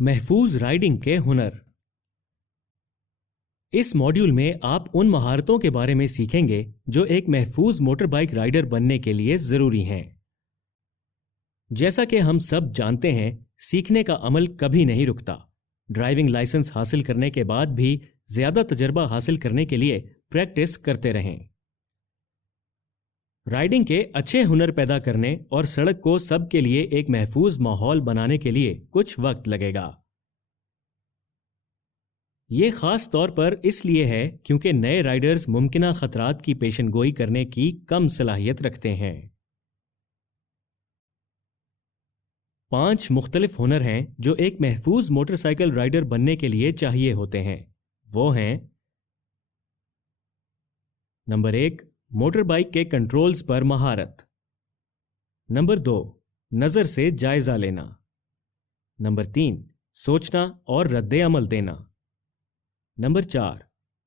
محفوظ رائڈنگ کے ہنر۔ اس ماڈیول میں آپ ان مہارتوں کے بارے میں سیکھیں گے جو ایک محفوظ موٹر بائک رائڈر بننے کے لیے ضروری ہیں۔ جیسا کہ ہم سب جانتے ہیں، سیکھنے کا عمل کبھی نہیں رکتا۔ ڈرائیونگ لائسنس حاصل کرنے کے بعد بھی زیادہ تجربہ حاصل کرنے کے لیے پریکٹس کرتے رہیں۔ رائڈنگ کے اچھے ہنر پیدا کرنے اور سڑک کو سب کے لیے ایک محفوظ ماحول بنانے کے لیے کچھ وقت لگے گا۔ یہ خاص طور پر اس لیے ہے کیونکہ نئے رائڈرز ممکنہ خطرات کی پیشن گوئی کرنے کی کم صلاحیت رکھتے ہیں۔ 5 مختلف ہنر ہیں جو ایک محفوظ موٹر سائیکل رائڈر بننے کے لیے چاہیے ہوتے ہیں۔ وہ ہیں: نمبر 1، موٹر بائک کے کنٹرولز پر مہارت۔ نمبر 2، نظر سے جائزہ لینا۔ نمبر 3، سوچنا اور رد عمل دینا۔ نمبر 4،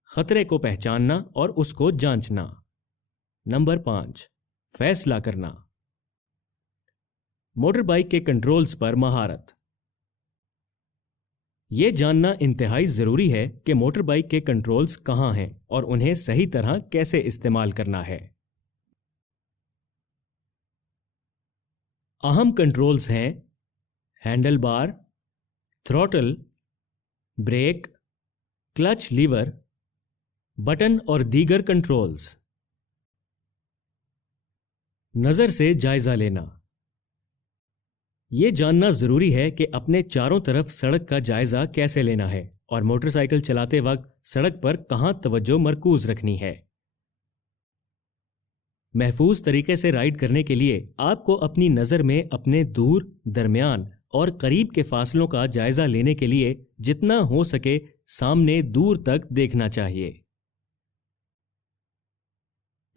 خطرے کو پہچاننا اور اس کو جانچنا۔ نمبر 5، فیصلہ کرنا۔ موٹر بائک کے کنٹرولز پر مہارت۔ یہ جاننا انتہائی ضروری ہے کہ موٹر بائک کے کنٹرولز کہاں ہیں اور انہیں صحیح طرح کیسے استعمال کرنا ہے۔ اہم کنٹرولز ہیں: handle bar, throttle, brake, clutch lever, button اور دیگر کنٹرولز۔ نظر سے جائزہ لینا۔ یہ جاننا ضروری ہے کہ اپنے چاروں طرف سڑک کا جائزہ کیسے لینا ہے اور موٹر سائیکل چلاتے وقت سڑک پر کہاں توجہ مرکوز رکھنی ہے۔ محفوظ طریقے سے رائڈ کرنے کے لیے آپ کو اپنی نظر میں اپنے دور، درمیان اور قریب کے فاصلوں کا جائزہ لینے کے لیے جتنا ہو سکے سامنے دور تک دیکھنا چاہیے۔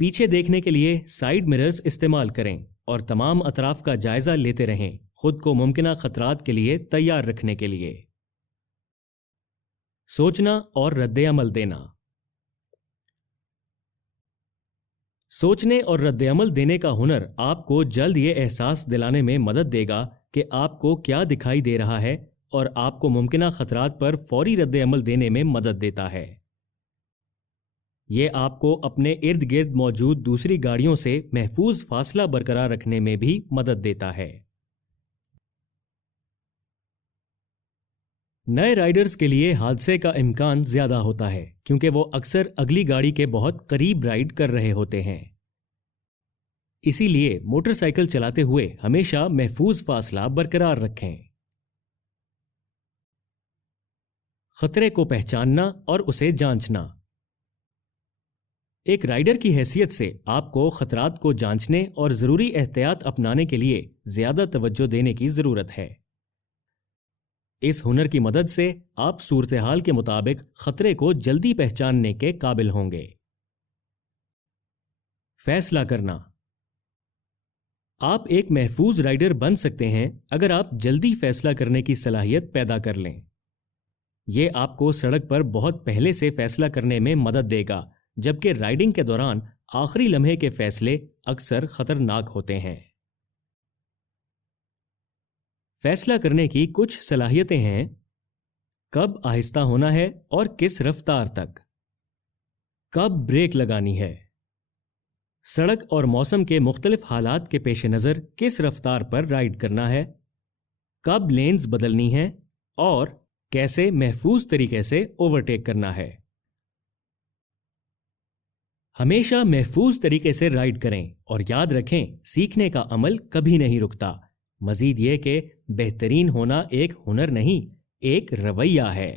پیچھے دیکھنے کے لیے سائیڈ مررز استعمال کریں اور تمام اطراف کا جائزہ لیتے رہیں، خود کو ممکنہ خطرات کے لیے تیار رکھنے کے لیے۔ سوچنا اور رد عمل دینا۔ سوچنے اور رد عمل دینے کا ہنر آپ کو جلد یہ احساس دلانے میں مدد دے گا کہ آپ کو کیا دکھائی دے رہا ہے اور آپ کو ممکنہ خطرات پر فوری رد عمل دینے میں مدد دیتا ہے۔ یہ آپ کو اپنے ارد گرد موجود دوسری گاڑیوں سے محفوظ فاصلہ برقرار رکھنے میں بھی مدد دیتا ہے۔ نئے رائڈرز کے لیے حادثے کا امکان زیادہ ہوتا ہے کیونکہ وہ اکثر اگلی گاڑی کے بہت قریب رائڈ کر رہے ہوتے ہیں۔ اسی لیے موٹر سائیکل چلاتے ہوئے ہمیشہ محفوظ فاصلہ برقرار رکھیں۔ خطرے کو پہچاننا اور اسے جانچنا۔ ایک رائڈر کی حیثیت سے آپ کو خطرات کو جانچنے اور ضروری احتیاط اپنانے کے لیے زیادہ توجہ دینے کی ضرورت ہے۔ اس ہنر کی مدد سے آپ صورتحال کے مطابق خطرے کو جلدی پہچاننے کے قابل ہوں گے۔ فیصلہ کرنا۔ آپ ایک محفوظ رائڈر بن سکتے ہیں اگر آپ جلدی فیصلہ کرنے کی صلاحیت پیدا کر لیں۔ یہ آپ کو سڑک پر بہت پہلے سے فیصلہ کرنے میں مدد دے گا، جبکہ رائڈنگ کے دوران آخری لمحے کے فیصلے اکثر خطرناک ہوتے ہیں۔ فیصلہ کرنے کی کچھ صلاحیتیں ہیں: کب آہستہ ہونا ہے اور کس رفتار تک، کب بریک لگانی ہے، سڑک اور موسم کے مختلف حالات کے پیش نظر کس رفتار پر رائڈ کرنا ہے، کب لینز بدلنی ہے اور کیسے محفوظ طریقے سے اوورٹیک کرنا ہے۔ ہمیشہ محفوظ طریقے سے رائڈ کریں اور یاد رکھیں، سیکھنے کا عمل کبھی نہیں رکتا۔ مزید یہ کہ بہترین ہونا ایک ہنر نہیں، ایک رویہ ہے۔